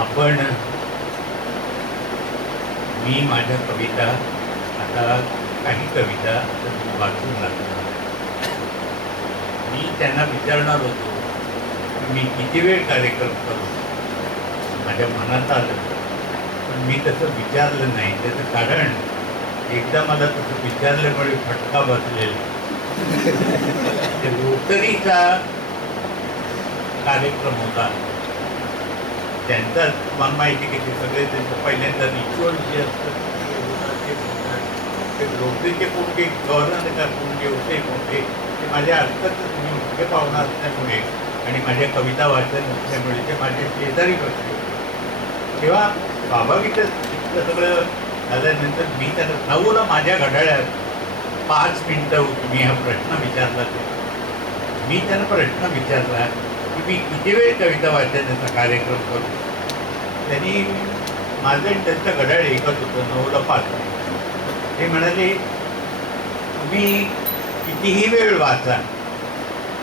आपण मी माझ्या कविता आता काही कविता वाचून लागणार मी त्यांना विचारणार होतो की मी किती वेळ कार्यक्रम करू? माझ्या मनात आलं पण मी तसं विचारलं नाही. त्याचं कारण एकदा मला तसं विचारल्यामुळे फटका बसलेला. लोटरीचा रोटरीचा कार्यक्रम होता. त्यांचा तुम्हाला माहिती घेते सगळे त्यांचं पहिल्यांदा रिच्युअल जे असतं ते होतात, कोणते गव्हर्नर का कोणते होते कोणते ते माझ्या अर्थातच मी मुख्य पाहुणा असल्यामुळे आणि माझ्या कविता वाचन असल्यामुळे ते माझे शेजारी बसले तेव्हा स्वाभाविकच इतकं सगळं झाल्यानंतर मी त्यांना नऊला माझ्या घड्याळ्यात पाच मिनटं मी हा प्रश्न विचारला. ते मी त्यांना प्रश्न विचारला की मी किती वेळ कविता वाचण्याचा कार्यक्रम करू त्यांनी माझं आणि त्यांचं घड्याळ एकच होतं नऊला पाच. ते म्हणाले तुम्ही कितीही वेळ वाचा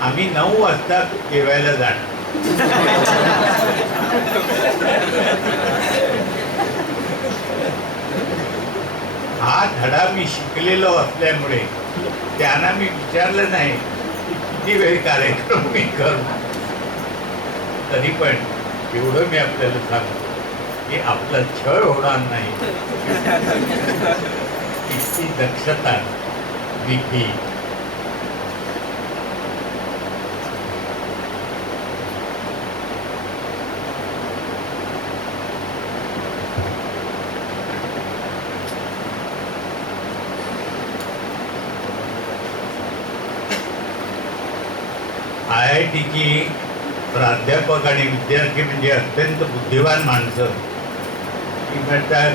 आम्ही नऊ वाजता जेवायला जाणार. हा धडा मी शिकलेलो असल्यामुळे त्यांना मी विचारलं नाही की किती वेळ कार्यक्रम मी करू? तरी पण एवढं मी आपल्याला सांगतो की आपला छळ होणार नाही. इतकी दक्षता मी आय आय टीची प्राध्यापक आणि विद्यार्थी म्हणजे अत्यंत बुद्धिवान माणसं. ती म्हणतात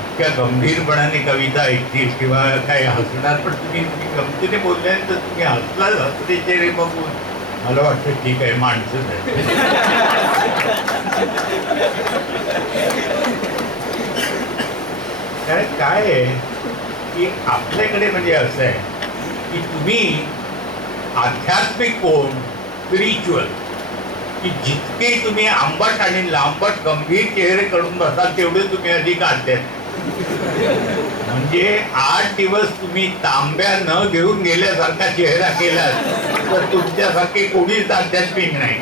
इतक्या गंभीरपणाने कविता ऐकतील किंवा काय हसणार पण तुम्ही गमतीने बोलल्यानंतर तुम्ही हसलाल हसले चेहरे बघून. मला वाटतं ठीक आहे माणसंच आहे काय काय आहे की आपल्याकडे म्हणजे असं आहे की तुम्ही आध्यात्मिक कोण स्पिरिच्युअल. की जितके तुम्ही आंबट आणि लांबट गंभीर चेहरे करून बसाल तेवढे तुम्ही अधिक आध्यात म्हणजे आठ दिवस तुम्ही तांब्या न घेऊन गेल्यासारखा चेहरा केला तर तुमच्यासारखे कोणीच आध्यात्मिक नाही.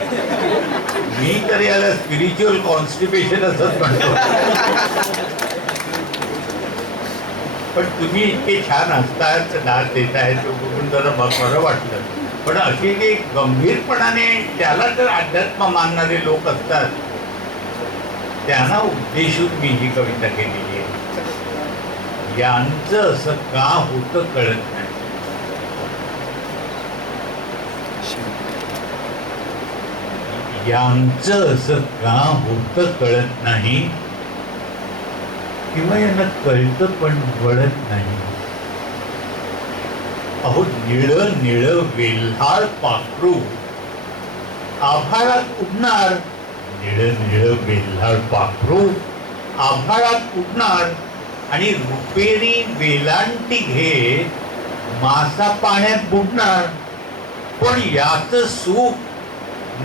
मी तर याला स्पिरिच्युअल कॉन्स्टिपेशन असंच म्हणतो. पण तुम्ही इतके छान असतात दाद देत आहेत तो बघून जरा बरं वाटलं. पण अशी गंभीरपणाने त्याला जर अध्यात्म मानणारे लोक असतात त्यांना उद्देशून मी ही कविता केलेली आहे. यांचं असं का होतं कळत नाही. यांचं असं का होतं कळत नाही? किंवा यांना कळतं पण वळत नाही? अहो निळ निळ वेल्हार पाखरू आभाळात उडणार निळ निळ वेल्हार पाखरू आभाळात उडणार आणि रुपेरी वेलांटी घे मासा पाण्यात बुडणार पण याच सुख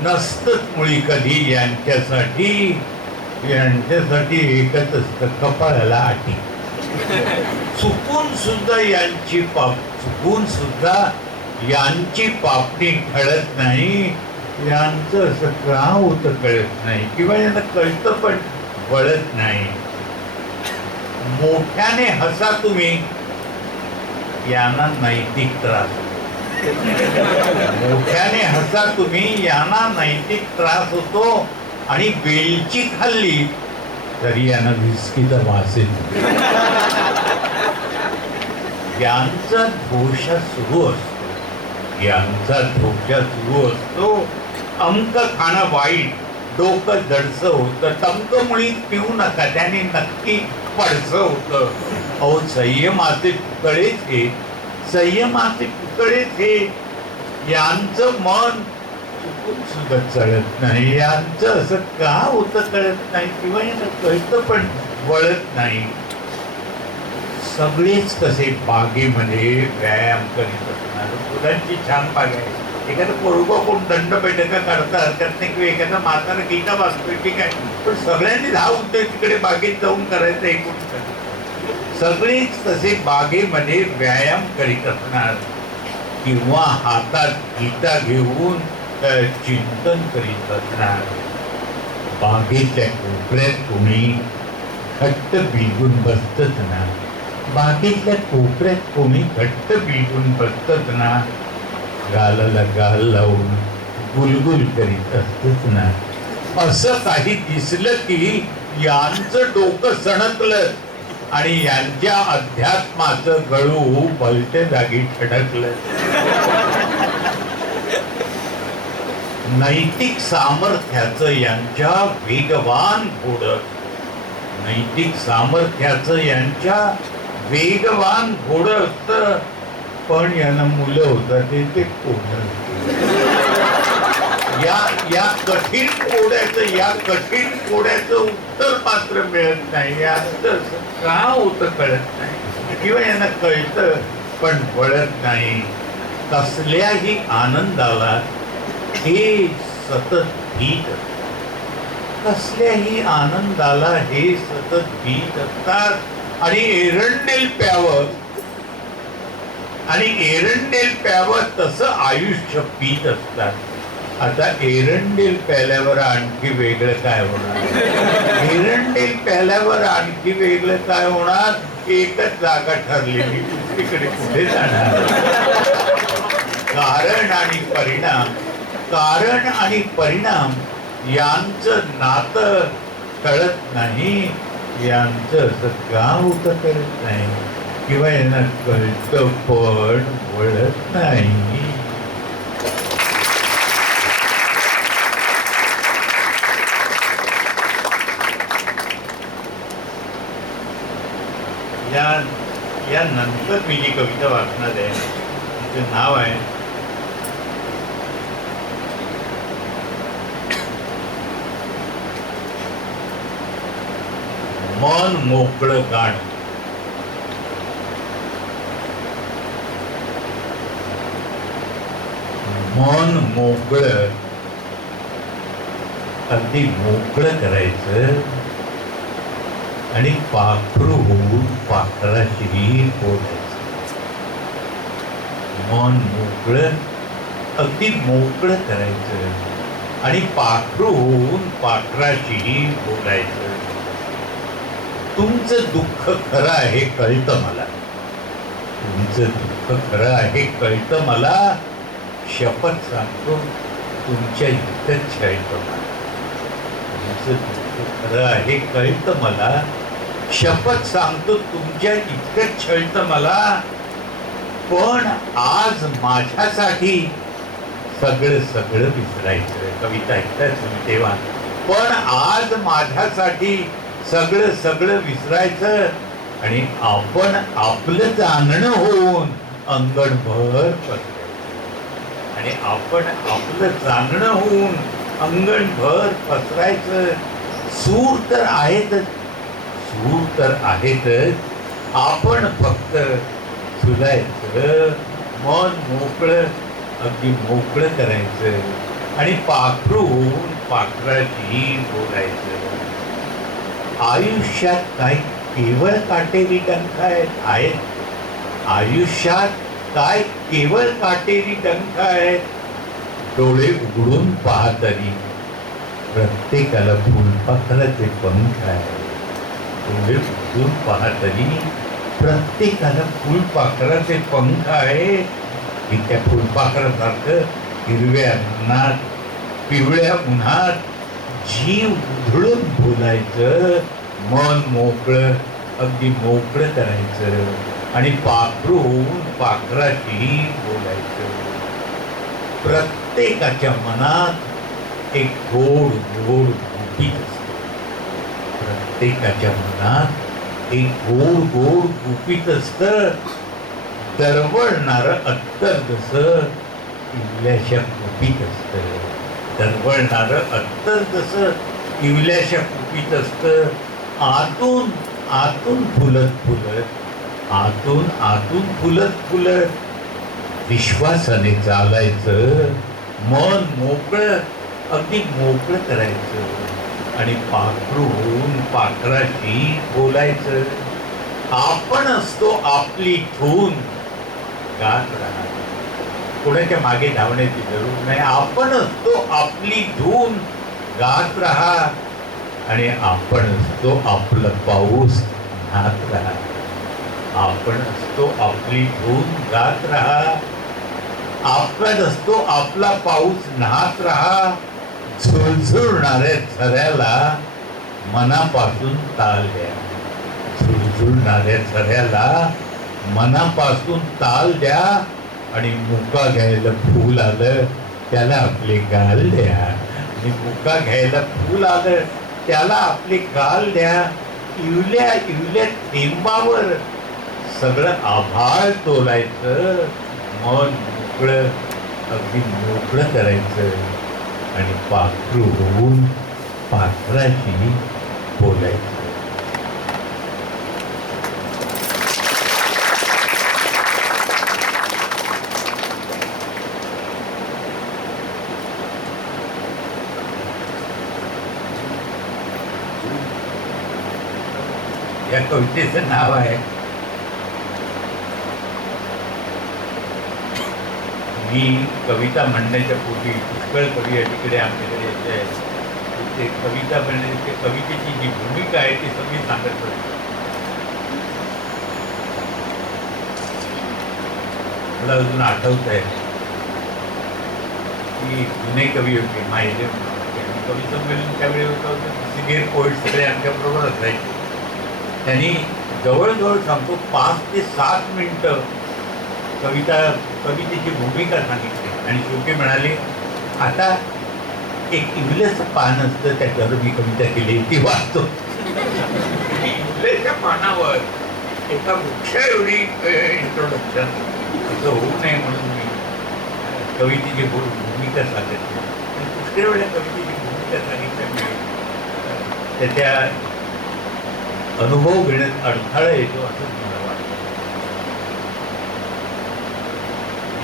नसतंच मुळी कधी यांच्यासाठी यांच्यासाठी एकच असतं कपाळाला आटी चुकून सुद्धा यांची पाप चुकून सुद्धा यांची पापणी ठळत नाही. यांचं असं का होतं कळत नाही. किंवा यांना कळतं पण वळत नाही. मोठ्याने हसा तुम्ही यांना नैतिक त्रास मोठ्याने हसा तुम्ही यांना नैतिक त्रास होतो आणि वेलची खाल्ली तरी यांना विस्कीचा वास येतो यांचा धोषा सुरू असतो. यांचा धोषा सुरू असतो. अमक खाणं वाईट डोकं जडसं होतं. तमक मुळीत पिऊ नका त्याने नक्की पडसं होतं. अहो संयमाचे पुतळेच हे. संयमाचे पुतळेच हे. यांचं मन चुकून सुद्धा चढत नाही. यांचं असं का होतं कळत नाही? किंवा यांना कळतं पण वळत नाही? सगळेच कसे बागेमध्ये व्यायाम करीत असणार. फुलांची छान बाग आहे. एखादं पोरगं कोण दंड बैठका करतात हरकत नाही किंवा एखादा म्हातारा गीता वाचतोय ठीक आहे. पण सगळ्यांनी हा उद्योग तिकडे बागेत जाऊन करायचा एकूण सगळेच तसे बागेमध्ये व्यायाम करीत असणार. किंवा हातात गीता घेऊन चिंतन करीत असणार. बागेच्या कोपऱ्यात कोणी घट्ट बिलगून बसतच ना बागेतल्या कोपऱ्यात कोणी घट्ट पिटून बसतच ना. गालाला गाल लावून गुलगुल करीत असतच ना. असं काही दिसलं की यांचं डोकं सणकलं आणि यांच्या अध्यात्माचं गळू भलत्या जागी ठडकलं. नैतिक सामर्थ्याचं यांच्या वेगवान घोड नैतिक सामर्थ्याचं यांच्या वेगवान घोड असत. पण यांना मुलं होतात ते ते कोण या या कठीण कोड्याचं या कठीण कोड्याचं उत्तर पात्र मिळत नाही. याचं का होतं कळत नाही? किंवा यांना कळतं पण वळत नाही. कसल्याही आनंदाला हे सतत भीत असतात. कसल्याही आनंदाला हे सतत भीत असतात. आणि एरंडेल प्यावं. आणि एरंडेल प्यावं तसं आयुष्य पीत असतात. आता एरंडेल प्याल्यावर आणखी वेगळं काय होणार? एरंडेल प्याल्यावर आणखी वेगळं काय होणार? एकच जागा ठरलेली. तिकडे कुठे जाणार? कारण आणि परिणाम. कारण आणि परिणाम यांचं नातं कळत नाही. यांचं असं का करत कळत नाही. किंवा यांना कळतं पण वळत नाही. या या नंतर मी जी कविता वाचणार आहे तिचं नाव आहे मन मोकळं गाण. मन मोकळं अगदी मोकळं करायचं आणि पाखरू होऊन पाखराशी बोलायचं. मन मोकळं अगदी मोकळं करायचं आणि पाखरू होऊन पाखराशी बोलायचं. तुमचं दुःख खरं आहे कळतं मला. तुमचं दुःख खरं आहे कळतं मला. शपथ सांगतो तुमच्या इथं छळतं मला. तुमचं दुःख खरं आहे कळतं मला. शपथ सांगतो तुमच्या इतकं छळतं मला. पण आज माझ्यासाठी सगळं सगळं विसरायचं कविता ऐकताय तुम्ही तेव्हा. पण आज माझ्यासाठी सगळं सगळं विसरायचं आणि आपण आपलं जाणणं होऊन अंगणभर पसरायचं. आणि आपण आपलं चांगणं होऊन अंगणभर पसरायचं. सूर तर आहेतच. सूर तर आहेतच. आपण फक्त सुधायचं मन मोकळं अगदी मोकळं करायचं आणि पाखरू होऊन पाखराशी बोलायचं. आयुष्यात काय केवळ काटेरी डंख आहेत? आयुष्यात काय केवळ काटेरी डंख आहेत? डोळे उघडून पाहतरी प्रत्येकाला फुलपाखराचे पंख आहे डोळे उघडून पाहतरी प्रत्येकाला फुलपाखराचे पंख आहे की त्या फुलपाखरासारखं हिरव्या उन्हात पिवळ्या उन्हात जीव उधळून बोलायचं मन मोकळं अगदी मोकळं करायचं आणि पाखरू होऊन पाखराशी बोलायचं. प्रत्येकाच्या मनात एक गोड गोड गुपित असते. प्रत्येकाच्या मनात एक गोड गोड गुपित असतं. दरवळणारं अत्तर जसं इल्ल्याशा गुपित असतं. दरवळणारं अत्यंत जसं इवल्याशा कुपीत असतं. आतून आतून फुलत फुलत आतून आतून फुलत फुलत विश्वासाने चालायचं. मन मोकळं अगदी मोकळं करायचं. आणि पाखरू होऊन पाखराशी बोलायचं. आपण असतो आपली ठून. गात राहा कोणाच्या मागे धावण्याची जरूर नाही. आपणच तो आपली धून गात राहा आणि आपणच तो आपलं पाऊस न्हात राहा. आपण असतो आपली धून गात राहा. आपण असतो आपला पाऊस न्हात राहा. झुळझुळणाऱ्या झऱ्याला मनापासून ताल द्या. झुळझुळणाऱ्या झऱ्याला मनापासून ताल द्या. आणि मुका घ्यायला फूल आलं त्याला आपले गाल द्या. आणि मुका घ्यायला फूल आलं त्याला आपले गाल द्या. इवल्या इवल्या थेंबावर. सगळं आभाळ तोलायचं मन मोकळं अगदी मोकळं करायचं. आणि पाखरू होऊन पाखराशी बोलायचं. या कवितेचं नाव आहे. मी कविता म्हणण्याच्या पूर्वी पुष्कळ कवी या तिकडे आमच्याकडे येते आहेत. ते कविता म्हणण्याची कवितेची जी भूमिका आहे ती सगळी सांगत होते मला अजून आठवत आहे की जुने कवी होते माहिती कवी संमेलन त्यावेळी होतं होतं. सिनियर पोईट सगळे आमच्याबरोबर असायचे. त्यांनी जवळजवळ सांगतो पाच ते सात मिनटं कविता कवितेची भूमिका सांगितली. आणि शेवटी म्हणाले आता एक इंग्लिशचं पान असतं त्याच्यावर मी कविता केली ती वाचतो. इंग्लिशच्या पानावर एका वृक्षा एवढी इंट्रोडक्शन असं होऊ नये म्हणून मी कवितेची भूमिका सांगितली. आणि पुष्कळ वेळेला कवितेची भूमिका सांगितल्यामुळे त्याच्या अनुभव घेण्यात अडथळा येतो असं मला वाटतं.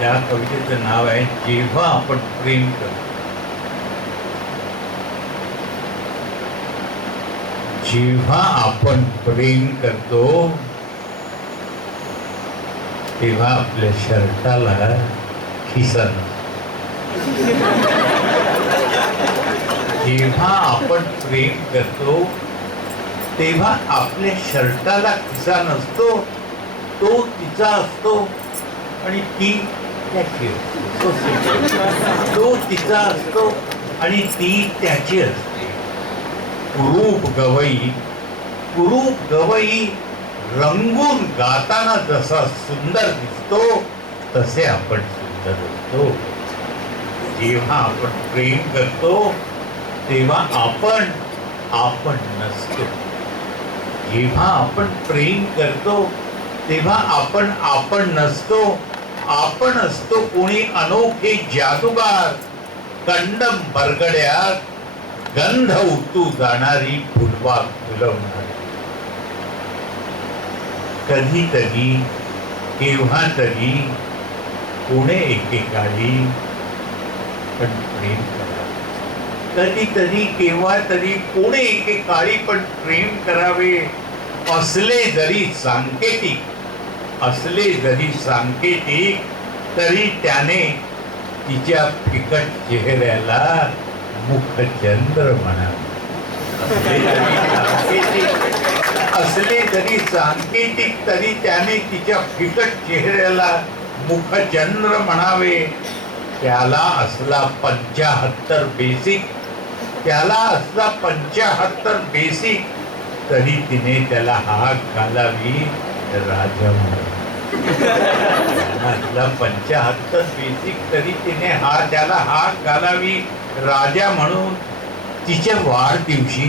या कवितेचं नाव आहे जेव्हा आपण प्रेम करतो. जेव्हा आपण प्रेम करतो तेव्हा आपल्या शर्टाला खिसा जेव्हा आपण प्रेम करतो तेव्हा आपल्या शर्टाला खिसा नसतो तो तिचा असतो आणि ती त्याची असते. तो तो तिचा असतो आणि ती त्याची असते. कुरूप गवई कुरूप गवई रंगून गाताना जसा सुंदर दिसतो तसे आपण सुंदर असतो. जेव्हा आपण प्रेम करतो तेव्हा आपण आपण नसतो. जेव्हा आपण प्रेम करतो तेव्हा आपण आपण नसतो आपण असतो कोणी अनोखे जादूगार. कंडम बरगड्यात गंध उतू जाणारी फुलवा फुलवणारी कधीतरी केव्हा तरी कोणे एकेकाळी पण प्रेम कधीतरी केव्हा तरी कोणे एकेकाळी पण प्रेम करावे. असले जरी सांकेतिक असले जरी सांकेतिक तरी त्याने तिच्या फिकट चेहऱ्याला मुखचंद्र म्हणावे. असले तरी सांकेतिक असले सांकेतिक तरी त्याने तिच्या फिकट चेहऱ्याला मुखचंद्र म्हणावे. त्याला असला पंचाहत्तर बेसिक त्याला असला पंचाहत्तर बेसिक तरी तिने त्याला हाक घालावी राजा असला पंचाहत्तर बेसिक तरी तिने हा त्याला हाक घालावी राजा म्हणून. तिच्या वाढदिवशी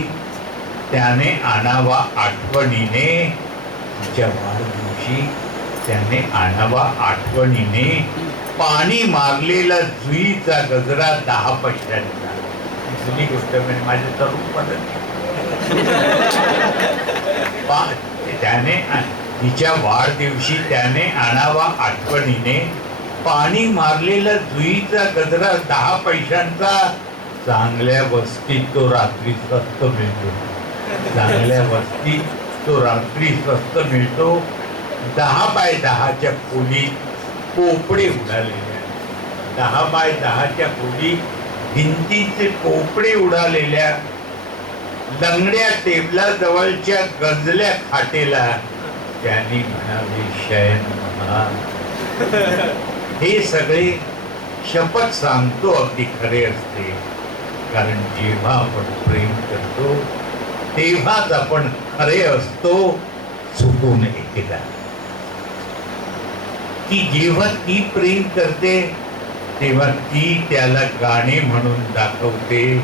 त्याने आणावा आठवणीने तिच्या वाढदिवशी त्याने आणावा आठवणीने. पाणी मारलेला जुईचा गजरा दहा पैशाने जुनी गोष्ट म्हणजे माझ्या तरुण त्याने आ- तिच्या वाढदिवशी त्याने आणावा आठवणीने. पाणी मारलेला जुईचा गजरा दहा पैशांचा. चांगल्या वस्तीत तो रात्री स्वस्त मिळतो. चांगल्या वस्तीत तो रात्री स्वस्त मिळतो. दहा बाय दहाच्या खोलीत पोपडे उडालेले. दहा बाय दहाच्या खोलीत भिंतीचे पोपडे उडालेल्या लंगड्या टेबला जवळच्या गंजल्या खाटेला त्यांनी म्हणाले शयन हे सगळे शपथ सांगतो अगदी खरे असते. कारण जेव्हा आपण प्रेम करतो तेव्हाच आपण खरे असतो चुकून एकदा की जेव्हा ती प्रेम करते तेव्हा ती त्याला गाणे म्हणून दाखवते.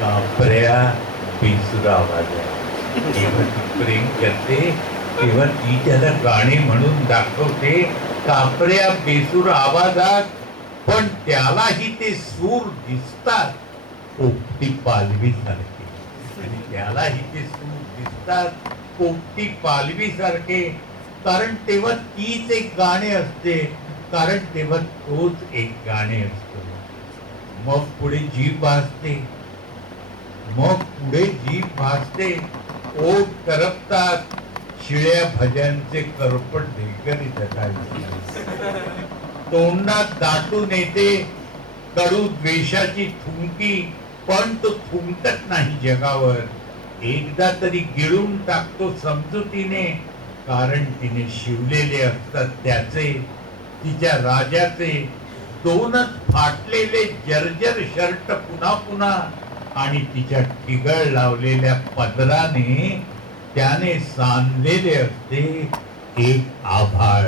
कापऱ्या बेसुरा आवाजात. जेव्हा ती प्रेम करते. तेव्हा ती त्याला गाणे म्हणून दाखवते. कापऱ्या बेसूर आवाजात पण त्यालाही ते सूर दिसतात. पोपटी पालवी सारखे आणि त्यालाही ते सूर दिसतात. पोपटी पालवी सारखे कारण तेव्हा तीच एक गाणे असते. कारण तेव्हा तोच एक गाणे असतो. मग पुढे जीभ भासते. मग पुढे जीभ भासते. ओठ करपतात. शिळ्या भज्यांचे करपट ढेकरी तोंडात दाटून येते कडू द्वेषाची थुंकी. पण तो थुंकत नाही जगावर. एकदा तरी गिळून टाकतो समजुतीने. कारण तिने शिवलेले असतात त्याचे. तिच्या राजाचे दोनच फाटलेले जर्जर शर्ट पुन्हा पुन्हा आणि तिच्या ठिगळ लावलेल्या पदराने त्याने सांधलेले असते एक आभाळ.